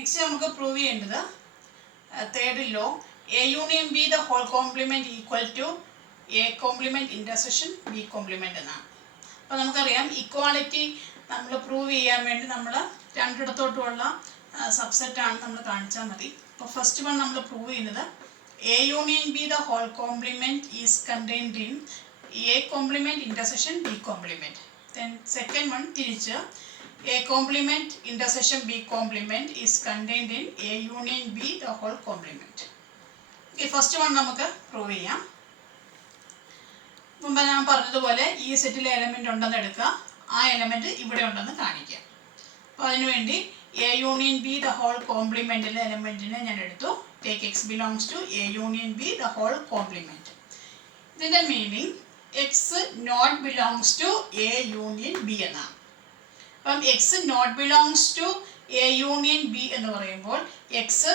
Next നമുക്ക് prove ചെയ്യേണ്ടത് third law A union B the whole complement equal to A complement intersection B complement എന്നാണ്. അപ്പോൾ നമുക്കറിയാം equality നമ്മൾ പ്രൂവ് ചെയ്യാൻ വേണ്ടി നമ്മൾ രണ്ടിടത്തോട്ടുമുള്ള സബ്സെറ്റാണ് നമ്മൾ കാണിച്ചാൽ മതി. അപ്പോൾ ഫസ്റ്റ് വൺ നമ്മൾ പ്രൂവ് ചെയ്യുന്നത് A union B the whole complement is contained in A complement intersection B complement. Then second one തിരിച്ച് A complement intersection B complement is contained in A union B the whole complement. ഈ first one നമുക്ക് prove ചെയ്യാം. മുമ്പ് ഞാൻ പറഞ്ഞതുപോലെ ഈ സെറ്റിലെ element ഉണ്ടെന്ന് എടുക്കുക, ആ എലമെൻറ്റ് ഇവിടെ ഉണ്ടെന്ന് കാണിക്കുക. അപ്പോൾ അതിനുവേണ്ടി A union B the whole കോംപ്ലിമെൻറ്റിലെ എലമെൻറ്റിനെ ഞാൻ എടുത്തു. Take X belongs to A union B the whole complement. ഇതിൻ്റെ meaning X not belongs to A union B എന്നാണ്. അപ്പം X not belongs to A union B എന്ന് പറയുമ്പോൾ എക്സ്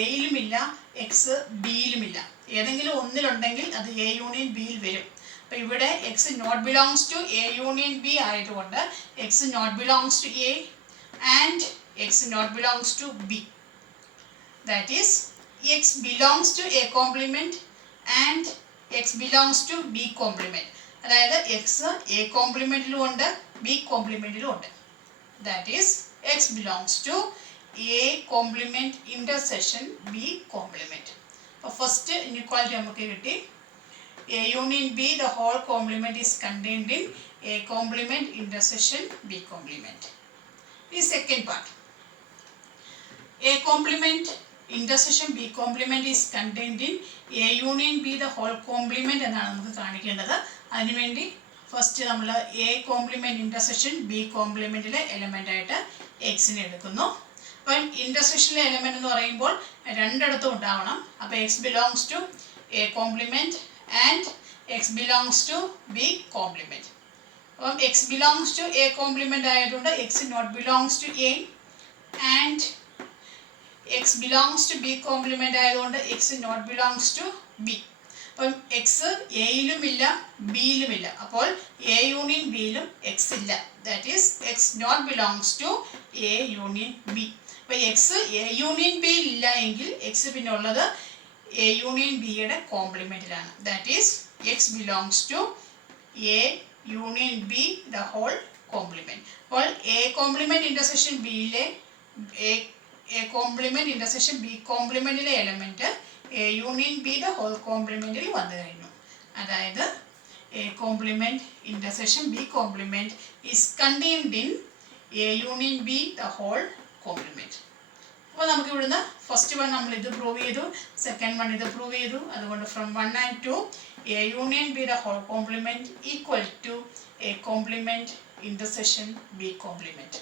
എയിലുമില്ല, എക്സ് ബിയിലുമില്ല. ഏതെങ്കിലും ഒന്നിലുണ്ടെങ്കിൽ അത് എ യൂണിയൻ ബിയിൽ വരും. അപ്പോൾ ഇവിടെ X not belongs to A union B ആയതുകൊണ്ട് X not belongs to A and X not belongs to B. That is X belongs to A complement and X belongs to B complement. അതായത് X A കോംപ്ലിമെൻറ്റിലും ഉണ്ട്, B കോംപ്ലിമെൻറ്റിലും ഉണ്ട്. That is X belongs to A complement intersection B complement. അപ്പോൾ first inequality നമുക്ക് കിട്ടി. A union B the whole complement is contained in A complement intersection B complement. The second part, A complement intersection B complement is contained in A union B the whole complement എന്നാണ് നമുക്ക് കാണിക്കേണ്ടത്. അതിനുവേണ്ടി first നമ്മൾ A complement intersection B കോംപ്ലിമെൻറ്റിലെ element ആയിട്ട് എക്സിനെ എടുക്കുന്നു. അപ്പം ഇൻ്റർസെക്ഷനിലെ എലമെൻ്റ് എന്ന് പറയുമ്പോൾ രണ്ടിടത്തും ഉണ്ടാവണം. അപ്പോൾ x belongs to A complement and x belongs to b complement. അപ്പം x belongs to a complement ആയതുകൊണ്ട് x not belongs to a and x belongs to b complement ആയതുകൊണ്ട് x not belongs to b. അപ്പം x എയിലുമില്ല ബിയിലുമില്ല, അപ്പോൾ A union ബിയിലും x ഇല്ല. That is x not belongs to a union b. അപ്പോൾ x A union ബിയിൽ ഇല്ല എങ്കിൽ x പിന്നെ ഉള്ളത് എ യൂണിയൻ ബിയുടെ കോംപ്ലിമെൻറ്റിലാണ്. That is X belongs to A union B the whole complement. അപ്പോൾ എ കോംപ്ലിമെൻറ്റ് ഇൻ്റർസെക്ഷൻ ബിയിലെ എ കോംപ്ലിമെൻറ്റ് ഇൻ്റർസെക്ഷൻ ബി കോംപ്ലിമെൻറ്റിലെ element A union B the whole കോംപ്ലിമെൻറ്റിൽ വന്നു കഴിഞ്ഞു. അതായത് A complement intersection B complement is contained in A union B the whole complement. അപ്പോൾ നമുക്ക് ഇവിടുന്ന് ഫസ്റ്റ് വൺ നമ്മൾ ഇത് പ്രൂവ് ചെയ്തു, സെക്കൻഡ് വൺ ഇത് പ്രൂവ് ചെയ്തു. അതുകൊണ്ട് from 1 and 2 A union B the whole complement equal to A complement intersection B compliment.